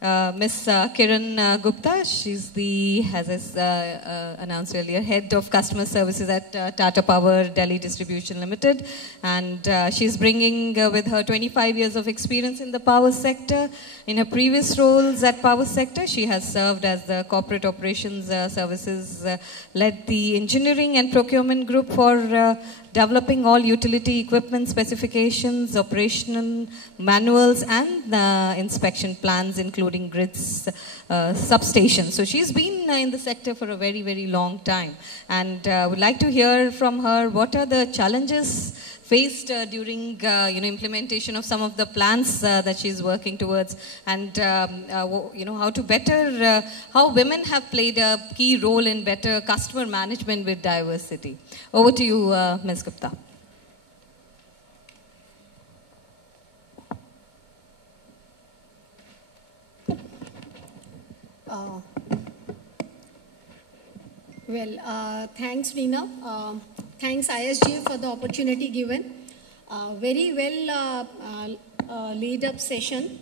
Ms. Kiran Gupta. She's the, as I announced earlier, Head of Customer Services at Tata Power Delhi Distribution Limited. And she's bringing with her 25 years of experience in the power sector. In her previous roles at power sector, she has served as the Corporate Operations Services, led the engineering and procurement group for developing all utility equipment specifications, operational manuals, and inspection plans, including grids, substations. So she's been in the sector for a very, very long time. And would like to hear from her what are the challenges faced during implementation of some of the plans that she's working towards, and how to better, how women have played a key role in better customer management with diversity. Over to you, Ms. Gupta. Thanks, Reena. Thanks, ISG, for the opportunity given. Very well laid up session.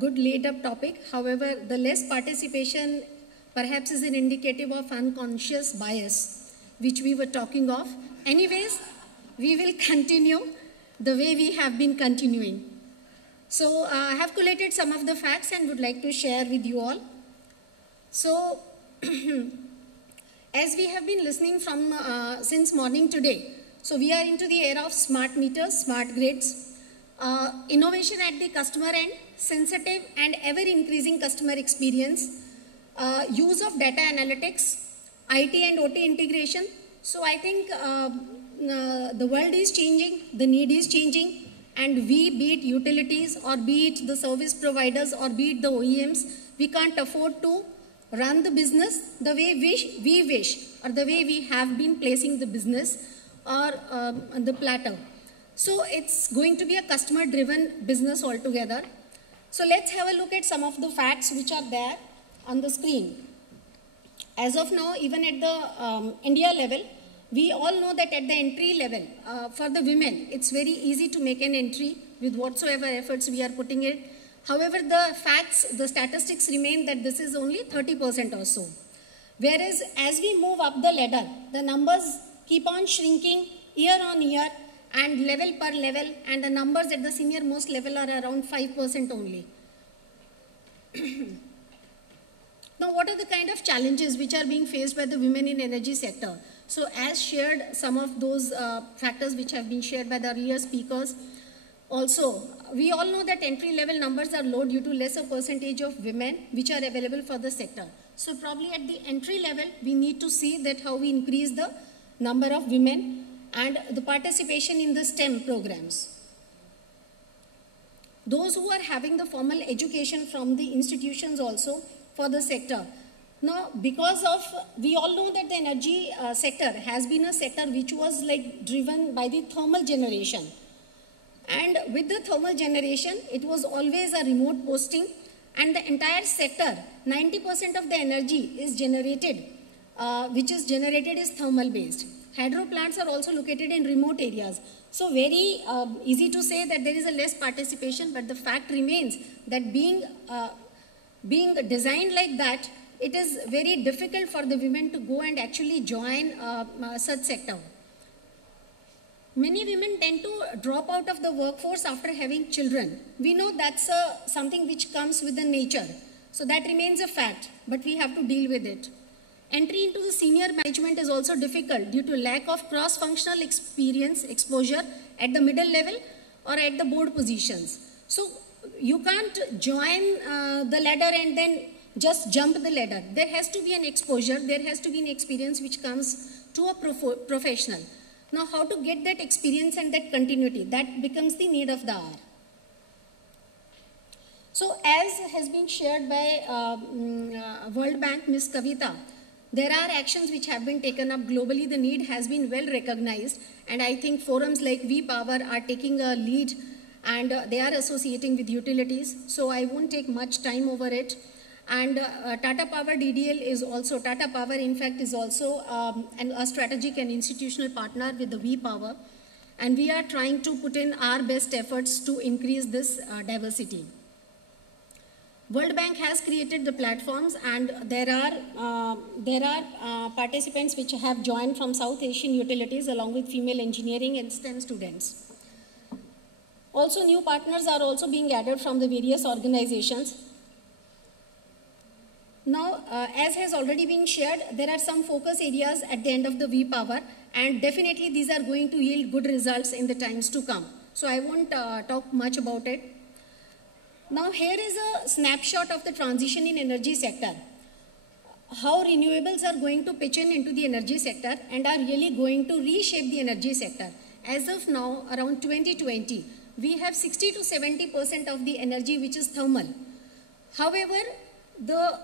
Good laid up topic. However, the less participation perhaps is an indicative of unconscious bias, which we were talking of. Anyways, we will continue the way we have been continuing. So I have collated some of the facts and would like to share with you all. So, as we have been listening from since morning today, so we are into the era of smart meters, smart grids, innovation at the customer end, sensitive and ever-increasing customer experience, use of data analytics, IT and OT integration. So I think the world is changing, the need is changing, and we, be it utilities or be it the service providers or be it the OEMs, we can't afford to run the business the way we wish or the way we have been placing the business or the platter. So it's going to be a customer-driven business altogether. So let's have a look at some of the facts which are there on the screen. As of now, even at the India level, we all know that at the entry level, for the women, it's very easy to make an entry with whatsoever efforts we are putting in. However, the facts, the statistics remain that this is only 30% or so. Whereas as we move up the ladder, the numbers keep on shrinking year on year and level per level, and the numbers at the senior most level are around 5% only. Now, what are the kind of challenges which are being faced by the women in energy sector? So as shared, some of those factors which have been shared by the earlier speakers. Also, we all know that entry-level numbers are low due to lesser percentage of women which are available for the sector. So probably at the entry level, we need to see that how we increase the number of women and the participation in the STEM programs. Those who are having the formal education from the institutions also for the sector. Now, because of, we all know that the energy sector has been a sector which was like driven by the thermal generation. And with the thermal generation, it was always a remote posting, and the entire sector, 90% of the energy is generated, which is generated is thermal based. Hydro plants are also located in remote areas. So very easy to say that there is a less participation, but the fact remains that being designed like that, it is very difficult for the women to go and actually join such sector. Many women tend to drop out of the workforce after having children. We know that's something which comes with the nature. So that remains a fact, but we have to deal with it. Entry into the senior management is also difficult due to lack of cross-functional experience, exposure at the middle level or at the board positions. So you can't join the ladder and then just jump the ladder. There has to be an exposure, there has to be an experience which comes to a professional. Now, how to get that experience and that continuity, that becomes the need of the hour. So, as has been shared by World Bank, Ms. Kavita, there are actions which have been taken up globally. The need has been well recognized, and I think forums like V-Power are taking a lead, and they are associating with utilities. So, I won't take much time over it. And Tata Power DDL is also, Tata Power in fact is also a strategic and institutional partner with the V-Power. And we are trying to put in our best efforts to increase this diversity. World Bank has created the platforms, and there are participants which have joined from South Asian utilities along with female engineering and STEM students. Also, new partners are also being added from the various organizations. Now, as has already been shared, there are some focus areas at the end of the V-Power, and definitely these are going to yield good results in the times to come. So I won't talk much about it. Now, here is a snapshot of the transition in energy sector. How renewables are going to pitch in into the energy sector and are really going to reshape the energy sector. As of now, around 2020, we have 60 to 70% of the energy which is thermal. However, the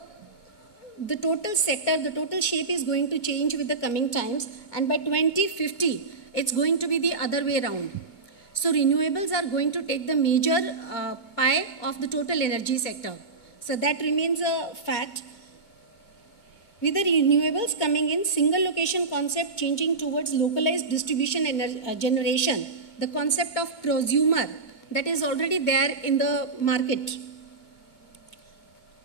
total sector, the total shape is going to change with the coming times, and by 2050, it's going to be the other way around. So renewables are going to take the major pie of the total energy sector. So that remains a fact. With the renewables coming in, single location concept changing towards localized distribution generation, the concept of prosumer that is already there in the market.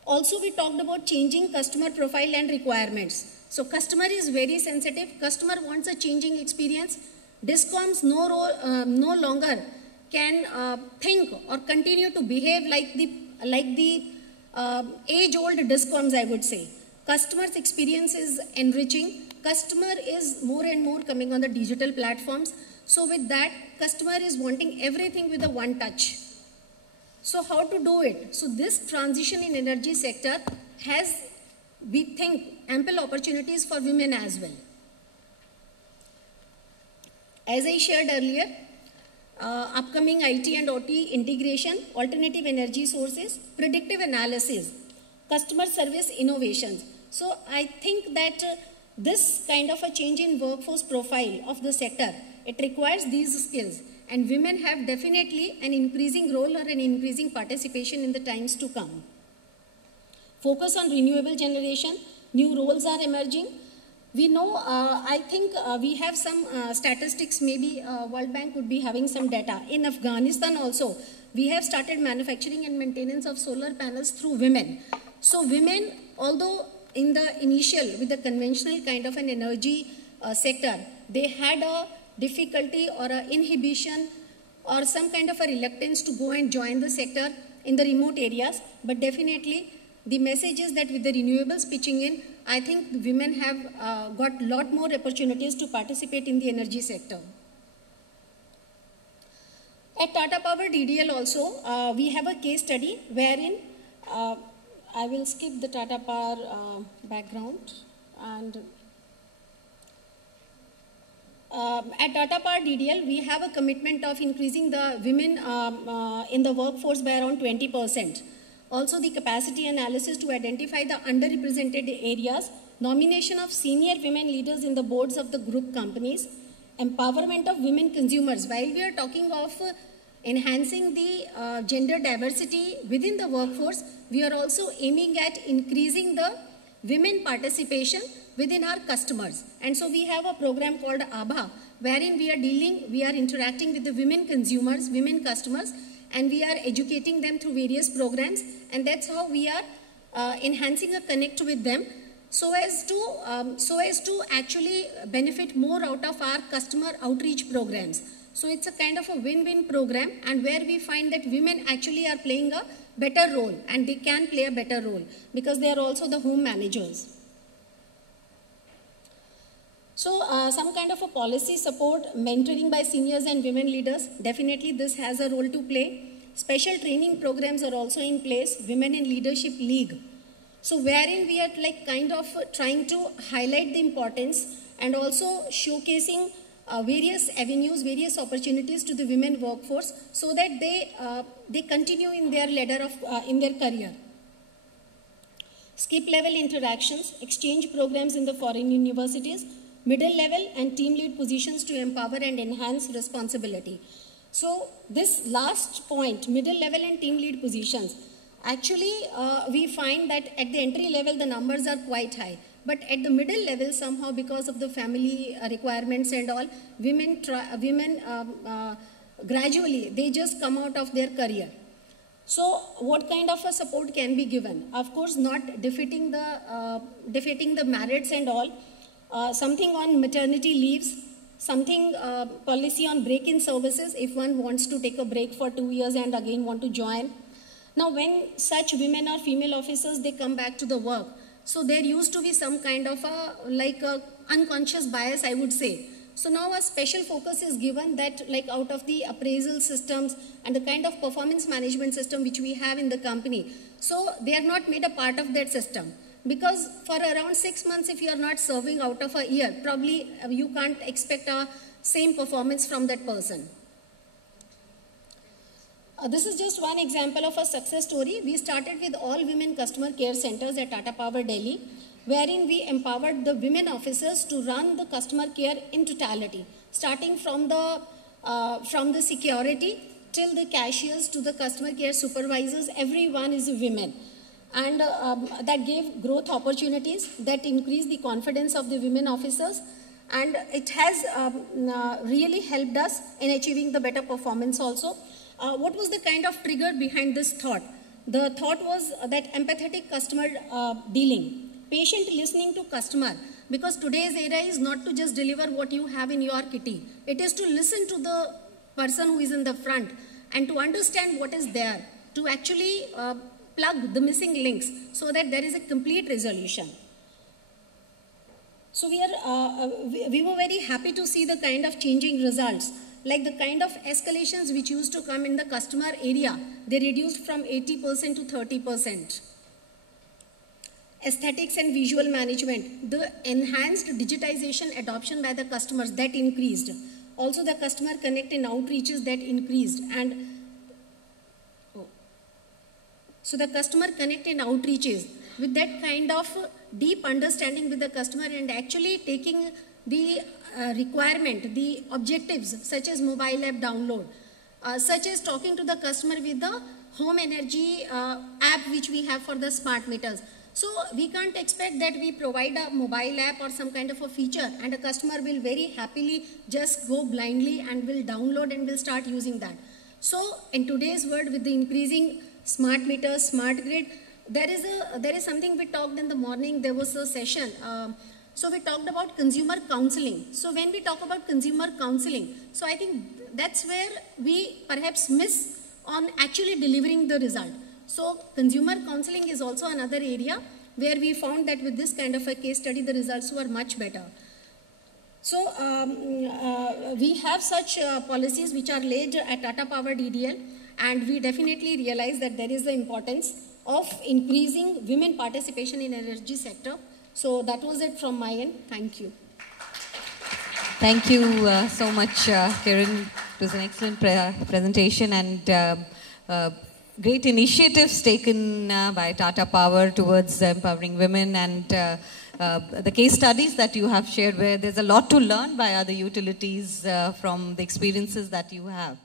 Also, we talked about changing customer profile and requirements. So customer is very sensitive. Customer wants a changing experience. DISCOMs no longer can think or continue to behave like the age-old DISCOMs, I would say. Customer's experience is enriching. Customer is more and more coming on the digital platforms. So with that, customer is wanting everything with a one touch. So how to do it? So this transition in energy sector has, we think, ample opportunities for women as well. As I shared earlier, upcoming IT and OT integration, alternative energy sources, predictive analysis, customer service innovations. So I think that this kind of a change in workforce profile of the sector, it requires these skills, and women have definitely an increasing role or an increasing participation in the times to come. Focus on renewable generation, new roles are emerging. We know, I think we have some statistics, maybe World Bank would be having some data. In Afghanistan also, we have started manufacturing and maintenance of solar panels through women. So women, although in the initial, with the conventional kind of an energy sector, they had a difficulty or an inhibition or some kind of a reluctance to go and join the sector in the remote areas, but definitely the message is that with the renewables pitching in, I think women have got a lot more opportunities to participate in the energy sector. At Tata Power DDL also, we have a case study wherein, I will skip the Tata Power background, and at Tata Power DDL, we have a commitment of increasing the women in the workforce by around 20%. Also, the capacity analysis to identify the underrepresented areas, nomination of senior women leaders in the boards of the group companies, empowerment of women consumers. While we are talking of enhancing the gender diversity within the workforce, we are also aiming at increasing the women participation within our customers. And so we have a program called ABHA, wherein we are interacting with the women consumers, women customers, and we are educating them through various programs, and that's how we are enhancing a connect with them so as to actually benefit more out of our customer outreach programs. So it's a kind of a win-win program, and where we find that women actually are playing a better role, and they can play a better role because they are also the home managers. So some kind of a policy support, mentoring by seniors and women leaders, definitely this has a role to play. Special training programs are also in place, Women in Leadership League. So wherein we are like kind of trying to highlight the importance and also showcasing various avenues, various opportunities to the women workforce so that they continue in their ladder of, in their career. Skip level interactions, exchange programs in the foreign universities, middle level and team lead positions to empower and enhance responsibility. So this last point, middle level and team lead positions, actually we find that at the entry level the numbers are quite high. But at the middle level, somehow because of the family requirements and all, women gradually, they just come out of their career. So what kind of a support can be given? Of course, not defeating the merits and all. Something on maternity leaves, something policy on break-in services if one wants to take a break for 2 years and again want to join. Now when such women or female officers, they come back to the work, so there used to be some kind of a unconscious bias, I would say. So now a special focus is given that like out of the appraisal systems and the kind of performance management system which we have in the company, so they are not made a part of that system. Because for around 6 months, if you are not serving out of a year, probably you can't expect a same performance from that person. This is just one example of a success story. We started with all women customer care centers at Tata Power Delhi, wherein we empowered the women officers to run the customer care in totality, starting from the security till the cashiers to the customer care supervisors. Everyone is a women. And that gave growth opportunities, that increased the confidence of the women officers, and it has really helped us in achieving the better performance also. What was the kind of trigger behind this thought? The thought was that empathetic customer dealing, patient listening to customer, because today's era is not to just deliver what you have in your kitty. It is to listen to the person who is in the front and to understand what is there, to actually plug the missing links so that there is a complete resolution. So we were very happy to see the kind of changing results, like the kind of escalations which used to come in the customer area, they reduced from 80% to 30%. Aesthetics and visual management, the enhanced digitization adoption by the customers, that increased. Also the customer connect and outreaches, that increased. And so the customer connect and outreaches with that kind of deep understanding with the customer and actually taking the requirement, the objectives such as mobile app download, such as talking to the customer with the home energy app which we have for the smart meters. So we can't expect that we provide a mobile app or some kind of a feature and a customer will very happily just go blindly and will download and will start using that. So in today's world, with the increasing smart meters, smart grid, there is something we talked in the morning. There was a session. So we talked about consumer counseling. So when we talk about consumer counseling, so I think that's where we perhaps miss on actually delivering the result. So consumer counseling is also another area where we found that with this kind of a case study, the results were much better. So we have such policies which are laid at Tata Power DDL, and we definitely realize that there is the importance of increasing women participation in energy sector. So that was it from my end. Thank you. Thank you so much, Kiran. It was an excellent presentation and great initiatives taken by Tata Power towards empowering women, and the case studies that you have shared, where there's a lot to learn by other utilities from the experiences that you have.